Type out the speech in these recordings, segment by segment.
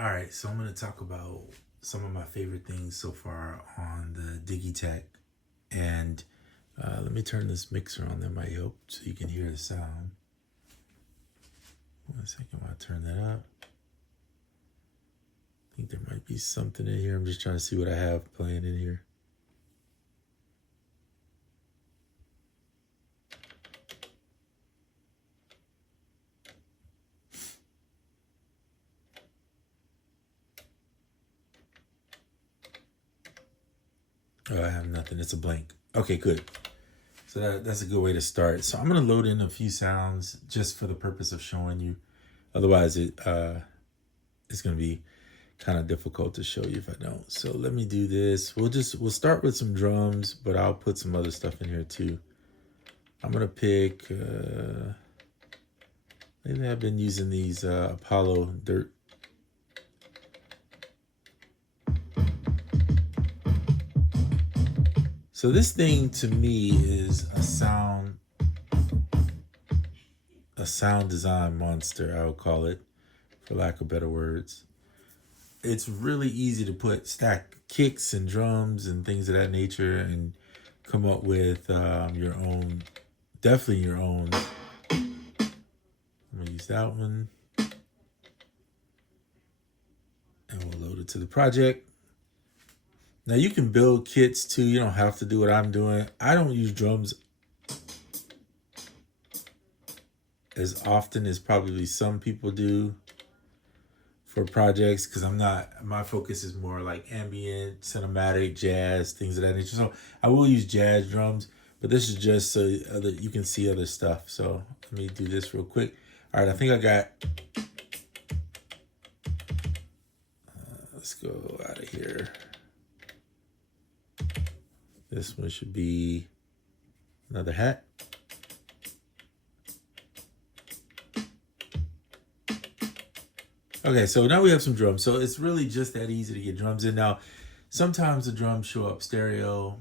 All right, so I'm going to talk about some of my favorite things so far on the Digitakt. And let me turn this mixer on, that might help so you can hear the sound. 1 second while I turn that up. I think there might be something in here. I'm just trying to see what I have playing in here. Oh, I have nothing. It's a blank. Okay, good. So that's a good way to start. So I'm going to load in a few sounds just for the purpose of showing you. Otherwise, it's going to be kind of difficult to show you if I don't. So let me do this. We'll start with some drums, but I'll put some other stuff in here too. I'm going to pick, maybe I've been using these Apollo Dirt. So this thing to me is a sound design monster, I would call it, for lack of better words. It's really easy to stack kicks and drums and things of that nature and come up with your own, definitely your own. I'm gonna use that one. And we'll load it to the project. Now you can build kits too. You don't have to do what I'm doing. I don't use drums as often as probably some people do for projects because my focus is more like ambient, cinematic, jazz, things of that nature. So I will use jazz drums, but this is just so you can see other stuff. So let me do this real quick. All right, I think I got, let's go out of here. This one should be another hat. Okay, so now we have some drums. So it's really just that easy to get drums in. Now, sometimes the drums show up stereo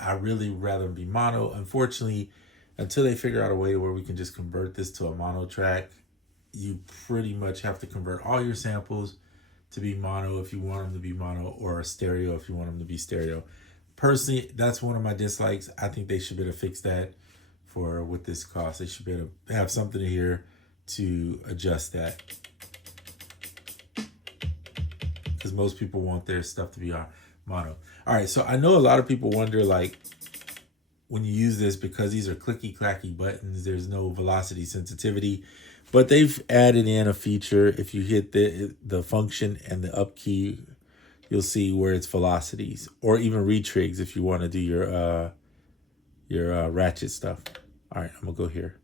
I really rather be mono. Unfortunately, until they figure out a way where we can just convert this to a mono track, you pretty much have to convert all your samples to be mono if you want them to be mono, or stereo if you want them to be stereo. Personally, that's one of my dislikes. I think they should be able to fix that for what this costs. They should be able to have something in here to adjust that, because most people want their stuff to be on mono. All right, so I know a lot of people wonder, like, when you use this, because these are clicky clacky buttons, there's no velocity sensitivity, but they've added in a feature. If you hit the function and the up key, you'll see where it's velocities, or even retrigs if you want to do your ratchet stuff. All right, I'm gonna go here.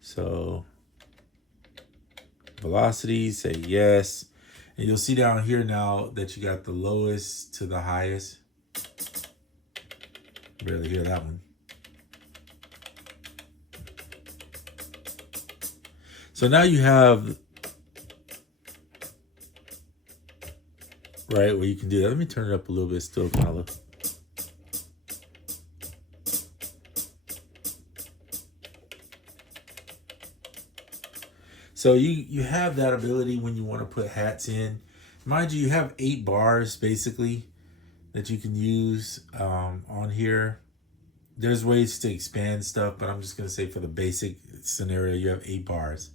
So velocity, say yes. And you'll see down here now that you got the lowest to the highest. Barely hear that one. So now you have, right, where you can do that. Let me turn it up a little bit, still kind of low. So you have that ability when you want to put hats in. Mind you, you have 8 bars basically that you can use on here. There's ways to expand stuff, but I'm just going to say for the basic scenario, you have 8 bars.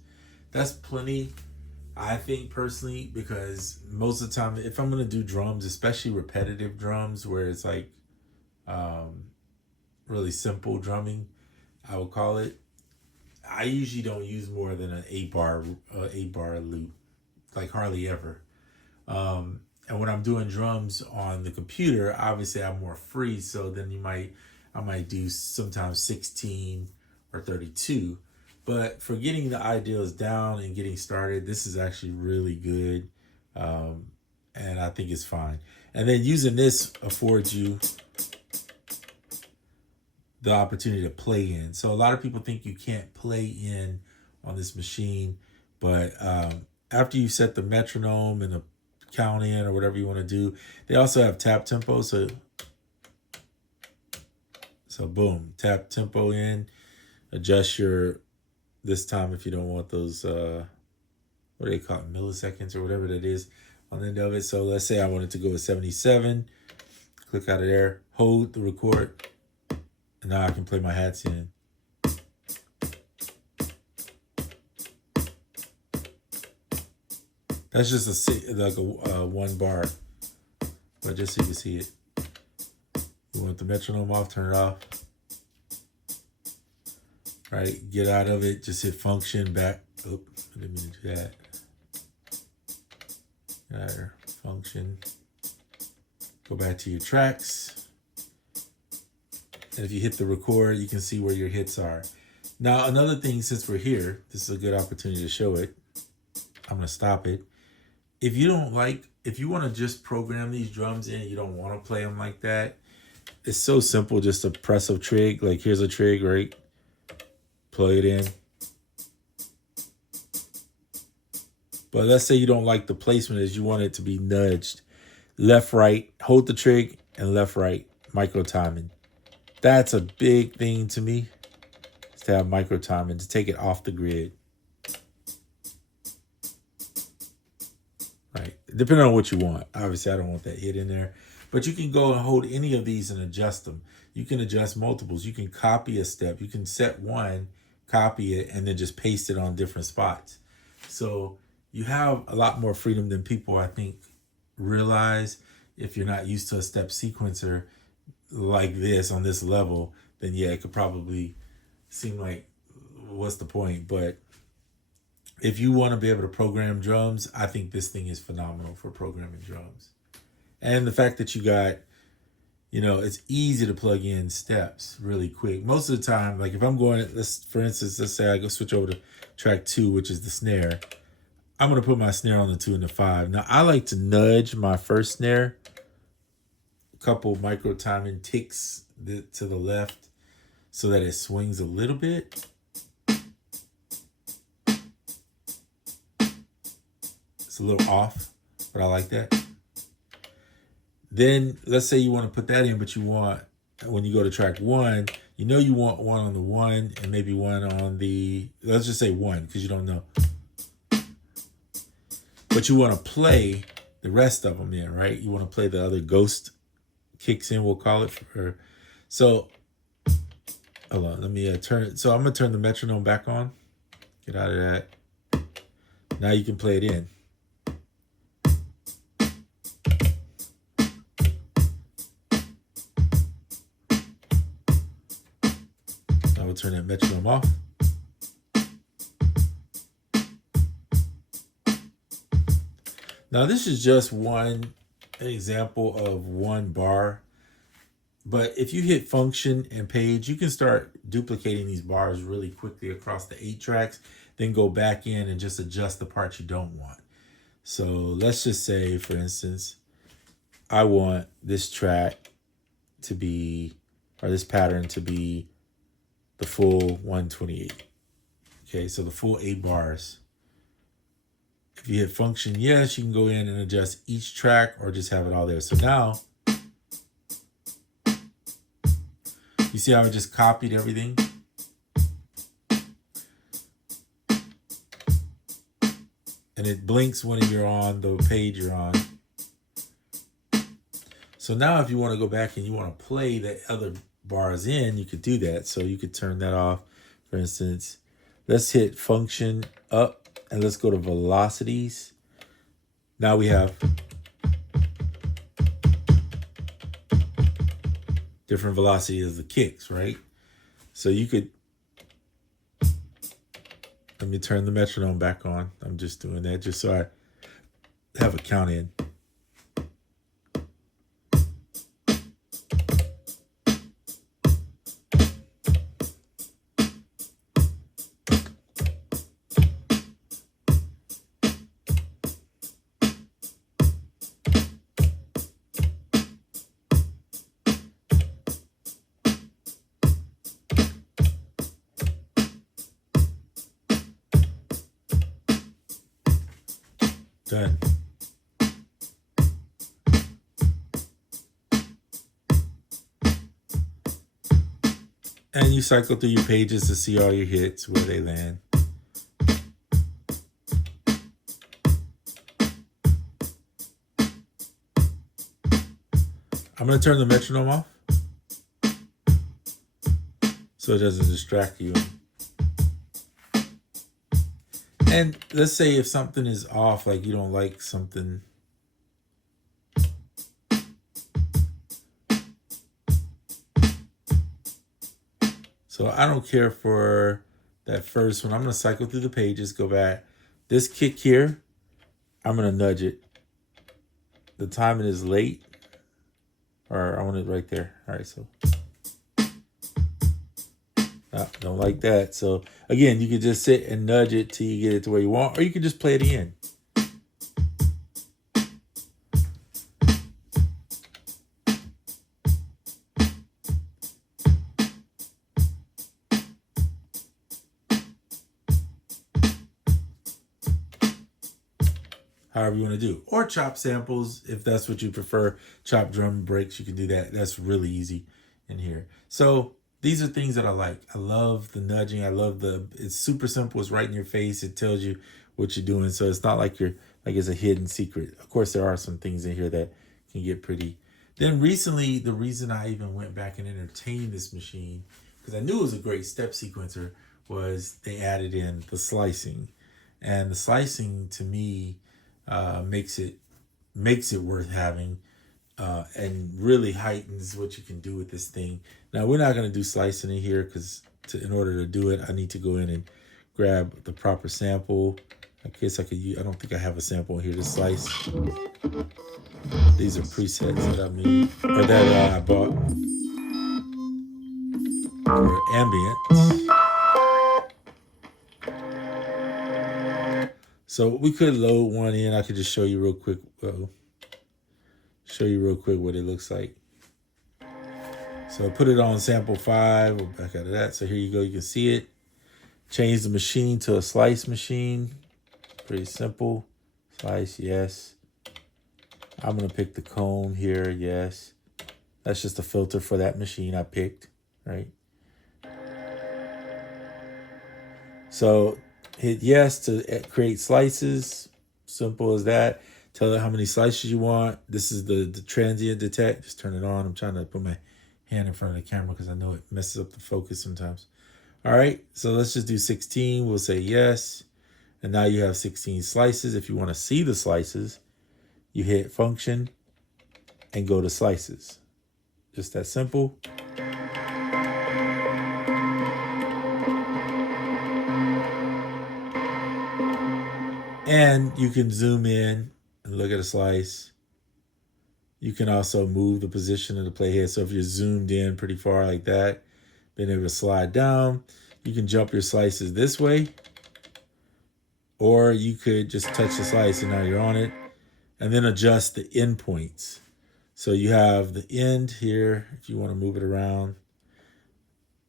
That's plenty, I think, personally, because most of the time, if I'm going to do drums, especially repetitive drums where it's like really simple drumming, I would call it, I usually don't use more than an 8 bar loop, like hardly ever. And when I'm doing drums on the computer, obviously I'm more free. So then I might do sometimes 16 or 32. But for getting the ideas down and getting started, this is actually really good. And I think it's fine. And then using this affords you the opportunity to play in. So a lot of people think you can't play in on this machine, but after you set the metronome and the count in or whatever you want to do, they also have tap tempo. So boom, tap tempo in, adjust your, this time if you don't want those what do they call it, milliseconds or whatever that is on the end of it. So let's say I wanted to go with 77. Click out of there, hold the record, and now I can play my hats in. That's just like a one bar, but just so you can see it. You want the metronome off, turn it off. Right, get out of it, just hit function, back. Oh, I didn't mean to do that. There, function. Go back to your tracks. And if you hit the record, you can see where your hits are. Now, another thing, since we're here, this is a good opportunity to show it. I'm gonna stop it. If you want to just program these drums in, you don't want to play them like that, it's so simple just to press a trig. Like here's a trig, right? Plug it in. But let's say you don't like the placement as you want it to be nudged. Left, right, hold the trig, and left, right, micro timing. That's a big thing to me, is to have micro timing, to take it off the grid. Right, depending on what you want. Obviously, I don't want that hit in there. But you can go and hold any of these and adjust them. You can adjust multiples. You can copy a step. You can set one, copy it, and then just paste it on different spots. So you have a lot more freedom than people, I think, realize. If you're not used to a step sequencer like this on this level, then yeah, it could probably seem like, what's the point? But if you want to be able to program drums, I think this thing is phenomenal for programming drums. And the fact that you got, it's easy to plug in steps really quick. Most of the time, like if I'm going, for instance, let's say I go switch over to track 2, which is the snare. I'm going to put my snare on the 2 and the 5. Now, I like to nudge my first snare, a couple micro timing ticks to the left so that it swings a little bit. It's a little off, but I like that. Then let's say you want to put that in, but you want, when you go to track 1, you want one on the 1 and maybe one on the, let's just say 1 because you don't know. But you want to play the rest of them in, right? You want to play the other ghost kicks in, we'll call it. So, hold on, let me turn it. So I'm going to turn the metronome back on. Get out of that. Now you can play it in. Now we'll turn that metronome off. Now this is just one example of one bar, but if you hit function and page, you can start duplicating these bars really quickly across the 8 tracks, then go back in and just adjust the parts you don't want. So let's just say, for instance, I want this track to be, or this pattern to be the full 128. Okay, so the full 8 bars. If you hit function, yes, you can go in and adjust each track or just have it all there. So now, you see how I just copied everything? And it blinks when you're on the page you're on. So now if you want to go back and you want to play the other bars in, you could do that. So you could turn that off. For instance, let's hit function up. And let's go to velocities. Now we have different velocity as the kicks, right? So you could, let me turn the metronome back on. I'm just doing that just so I have a count in. Done. And you cycle through your pages to see all your hits, where they land. I'm going to turn the metronome off so it doesn't distract you. And let's say if something is off, like you don't like something. So I don't care for that first one. I'm going to cycle through the pages, go back. This kick here, I'm going to nudge it. The timing is late. Or I want it right there. All right, so. Don't like that. So again, you can just sit and nudge it till you get it to where you want, or you can just play it in. However you want to do. Or chop samples, if that's what you prefer. Chop drum breaks, you can do that. That's really easy in here. So these are things that I like. I love the nudging. I love it's super simple. It's right in your face. It tells you what you're doing. So it's not like it's a hidden secret. Of course, there are some things in here that can get pretty. Then recently, the reason I even went back and entertained this machine, because I knew it was a great step sequencer, was they added in the slicing. And the slicing, to me, makes it worth having, and really heightens what you can do with this thing. Now we're not going to do slicing in here because in order to do it, I need to go in and grab the proper sample. I guess I could use. I don't think I have a sample in here to slice. These are presets that I made or that I bought for ambient. So we could load one in. I could just show you real quick. Show you real quick what it looks like. So put it on sample 5. We'll back out of that. So here you go. You can see it. Change the machine to a slice machine. Pretty simple. Slice, yes. I'm going to pick the cone here, yes. That's just a filter for that machine I picked, right? So hit yes to create slices. Simple as that. Tell it how many slices you want. This is the transient detect. Just turn it on. I'm trying to put my hand in front of the camera because I know it messes up the focus sometimes. All right, so let's just do 16. We'll say yes. And now you have 16 slices. If you want to see the slices, you hit function and go to slices. Just that simple. And you can zoom in and look at a slice. You can also move the position of the playhead. So if you're zoomed in pretty far like that, being able to slide down, you can jump your slices this way. Or you could just touch the slice and now you're on it. And then adjust the endpoints. So you have the end here, if you want to move it around.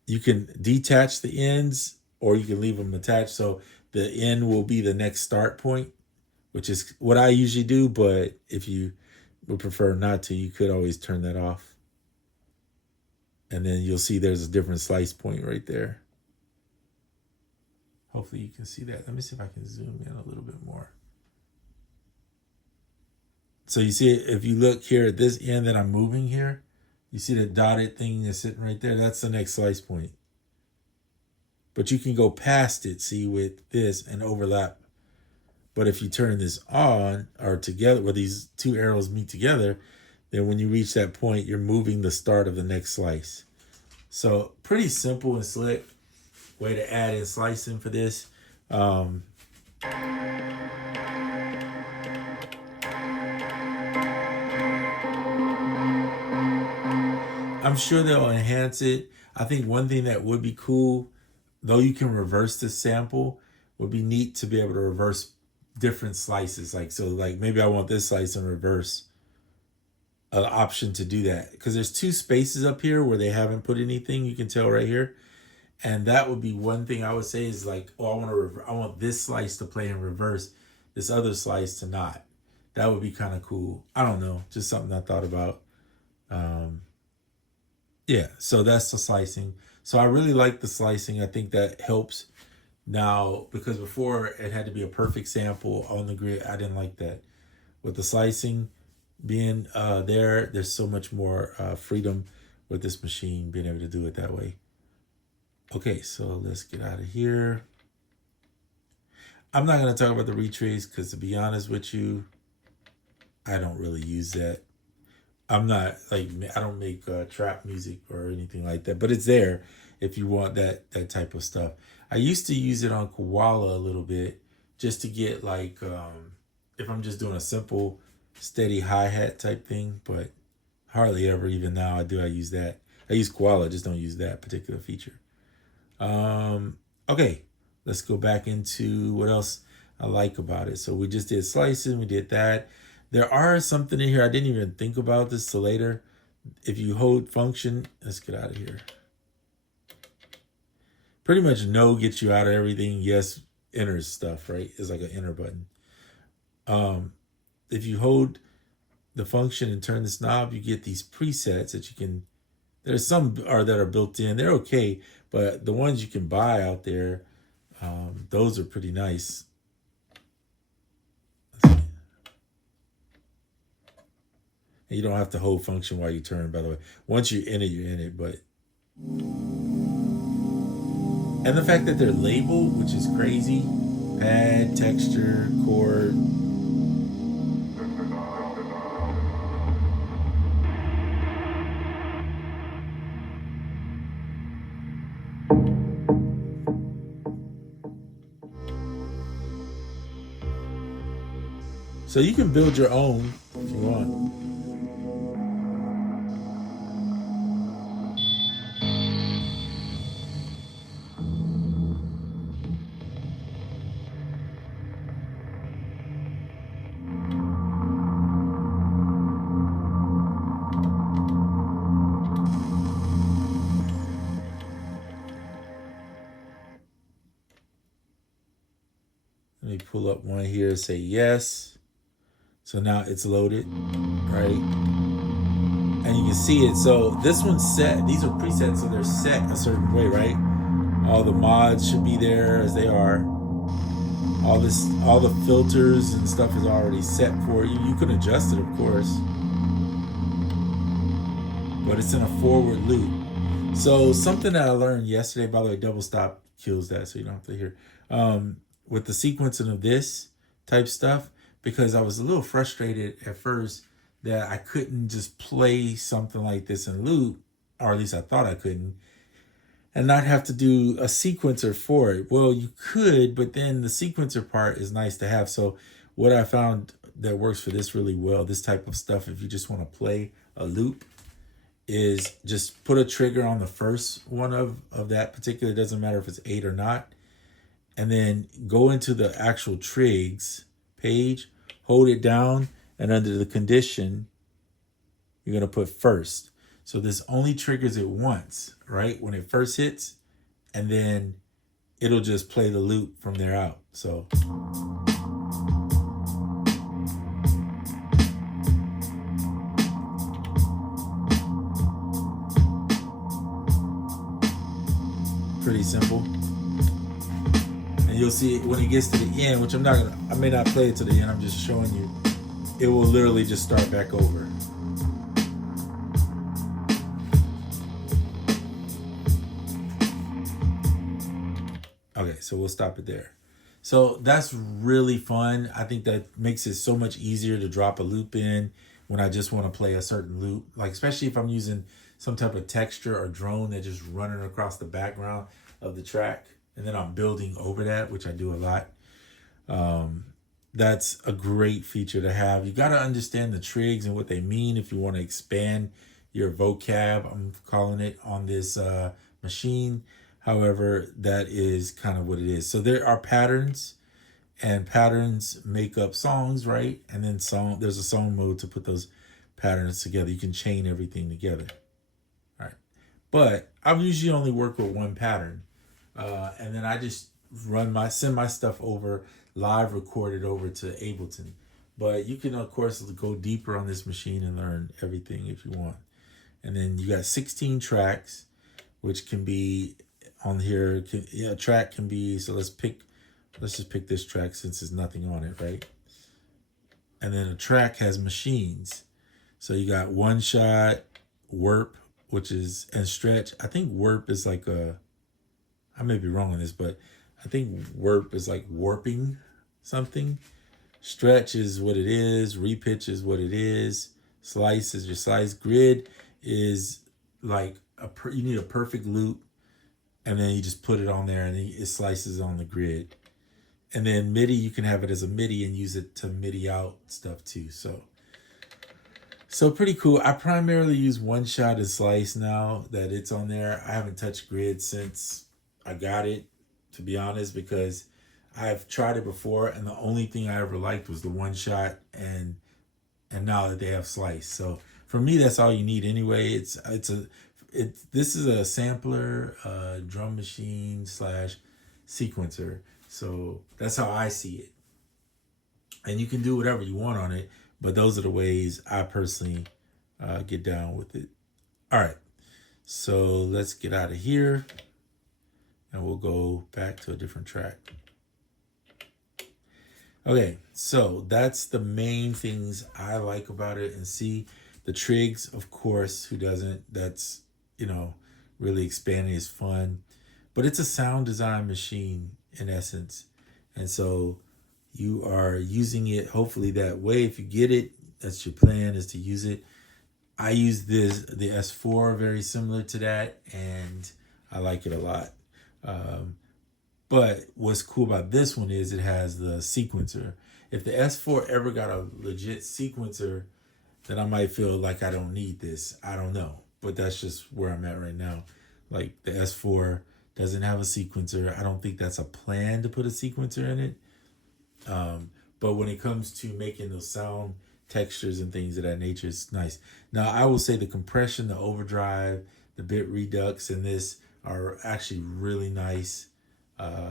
You can detach the ends or you can leave them attached. So the end will be the next start point, which is what I usually do. But if you would prefer not to, you could always turn that off. And then you'll see there's a different slice point right there. Hopefully you can see that. Let me see if I can zoom in a little bit more. So you see, if you look here at this end that I'm moving here, you see the dotted thing that's sitting right there? That's the next slice point. But you can go past it, see, with this and overlap. But if you turn this on or together, where these two arrows meet together, then when you reach that point, you're moving the start of the next slice. So pretty simple and slick way to add in slicing for this. I'm sure they'll enhance it. I think one thing that would be cool, though you can reverse the sample, would be neat to be able to reverse different slices. Like maybe I want this slice in reverse, an option to do that. Because there's 2 spaces up here where they haven't put anything, you can tell right here. And that would be one thing I would say is like, oh, I want this slice to play in reverse, this other slice to not. That would be kind of cool. I don't know, just something I thought about. Yeah, so that's the slicing. So I really like the slicing. I think that helps now, because before it had to be a perfect sample on the grid. I didn't like that. With the slicing, being there's so much more freedom with this machine, being able to do it that way. Okay, so let's get out of here. I'm not going to talk about the retrace because, to be honest with you, I don't really use that. I'm not like, I don't make trap music or anything like that, but it's there if you want that type of stuff. I used to use it on Koala a little bit just to get like if I'm just doing a simple steady hi-hat type thing, but hardly ever. Even now I use that. I use Koala, just don't use that particular feature. Okay, let's go back into what else I like about it. So we just did slicing, we did that. There are something in here, I didn't even think about this till later. If you hold function, let's get out of here. Pretty much no gets you out of everything. Yes, enters stuff, right? It's like an enter button. If you hold the function and turn this knob, you get these presets that you can, there's some that are built in. They're okay, but the ones you can buy out there, those are pretty nice. And you don't have to hold function while you turn, by the way. Once you're in it, but... And the fact that they're labeled, which is crazy. Pad, texture, chord. So you can build your own if you want. Let me pull up one here, say yes. So now it's loaded, right? And you can see it. So this one's set. These are presets, so they're set a certain way, right? All the mods should be there as they are. All the filters and stuff is already set for you. You can adjust it, of course. But it's in a forward loop. So something that I learned yesterday, by the way, double stop kills that, so you don't have to hear. With the sequencing of this type stuff, because I was a little frustrated at first that I couldn't just play something like this in loop, or at least I thought I couldn't, and not have to do a sequencer for it. Well, you could, but then the sequencer part is nice to have. So what I found that works for this really well, this type of stuff, if you just want to play a loop, is just put a trigger on the first one of that particular, it doesn't matter if it's 8 or not, and then go into the actual trigs page, hold it down, and under the condition, you're going to put first. So this only triggers it once, right? When it first hits, and then it'll just play the loop from there out. So pretty simple. And you'll see it when it gets to the end, which I may not play it to the end, I'm just showing you. It will literally just start back over. Okay, so we'll stop it there. So that's really fun. I think that makes it so much easier to drop a loop in when I just want to play a certain loop. Like, especially if I'm using some type of texture or drone that's just running across the background of the track, and then I'm building over that, which I do a lot. That's a great feature to have. You got to understand the trigs and what they mean if you want to expand your vocab, I'm calling it, on this machine. However, that is kind of what it is. So there are patterns, and patterns make up songs, right? And then there's a song mode to put those patterns together. You can chain everything together. All right. But I usually only work with one pattern. And then I just send my stuff over, live recorded over to Ableton. But you can, of course, go deeper on this machine and learn everything if you want. And then you got 16 tracks, which can be on here. A track can be, so let's just pick this track since there's nothing on it, right? And then a track has machines. So you got one shot, warp, which is, and stretch. I think warp is like I may be wrong on this, but I think warp is like warping something. Stretch is what it is. Repitch is what it is. Slice is your slice. Grid is like you need a perfect loop, and then you just put it on there, and it slices on the grid. And then MIDI, you can have it as a MIDI and use it to MIDI out stuff too. So pretty cool. I primarily use one shot and slice now that it's on there. I haven't touched grid since I got it, to be honest, because I've tried it before and the only thing I ever liked was the one shot, and now that they have slice. So for me, that's all you need anyway. This is a sampler, drum machine / sequencer. So that's how I see it. And you can do whatever you want on it, but those are the ways I personally get down with it. All right, so let's get out of here and we'll go back to a different track. Okay, so that's the main things I like about it. And see, the trigs, of course, who doesn't? That's, really expanding is fun. But it's a sound design machine in essence. And so you are using it hopefully that way. If you get it, that's your plan, is to use it. I use the S4, very similar to that, and I like it a lot. But what's cool about this one is it has the sequencer. If the S4 ever got a legit sequencer, then I might feel like I don't need this. I don't know. But that's just where I'm at right now. Like the S4 doesn't have a sequencer. I don't think that's a plan to put a sequencer in it. But when it comes to making those sound textures and things of that nature, it's nice. Now, I will say the compression, the overdrive, the bit redux in this are actually really nice.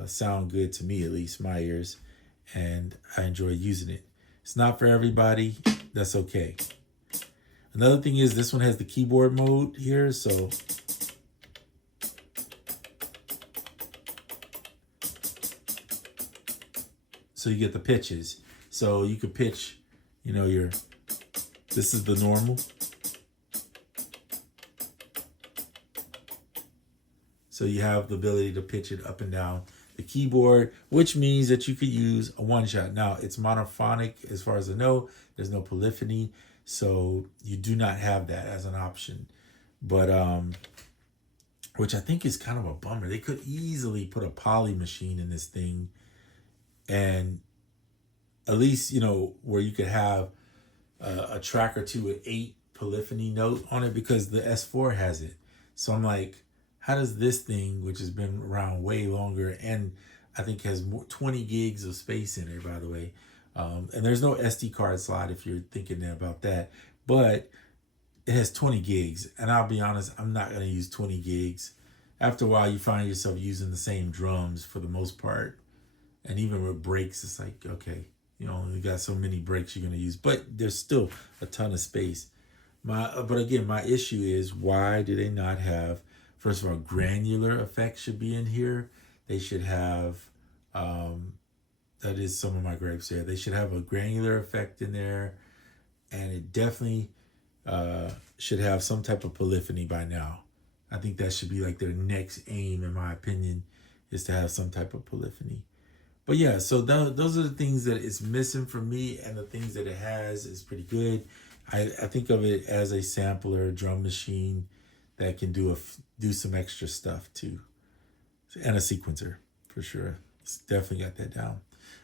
Sound good to me, at least my ears, and I enjoy using it. It's not for everybody. That's okay. Another thing is this one has the keyboard mode here, so you get the pitches. So you could pitch, this is the normal. So you have the ability to pitch it up and down the keyboard, which means that you could use a one shot. Now it's monophonic as far as I know. There's no polyphony, so you do not have that as an option. But which I think is kind of a bummer. They could easily put a poly machine in this thing, and at least, where you could have a track or two with 8 polyphony note on it, because the S4 has it. So I'm like, how does this thing, which has been around way longer and I think has 20 gigs of space in it, by the way, and there's no SD card slot if you're thinking about that, but it has 20 gigs. And I'll be honest, I'm not going to use 20 gigs. After a while, you find yourself using the same drums for the most part. And even with breaks, it's like, okay, you got so many breaks you're going to use, but there's still a ton of space. But again, my issue is, why do they not have, first of all, granular effects should be in here. They should have, that is some of my gripes there. They should have a granular effect in there, and it definitely should have some type of polyphony by now. I think that should be like their next aim, in my opinion, is to have some type of polyphony. But yeah, so those are the things that it's missing for me, and the things that it has is pretty good. I think of it as a sampler drum machine that can do some extra stuff too, and a sequencer for sure. It's definitely got that down.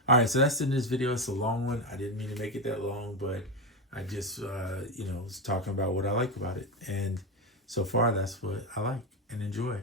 All right, so that's in this video. It's a long one. I didn't mean to make it that long, but I just was talking about what I like about it, and so far that's what I like and enjoy.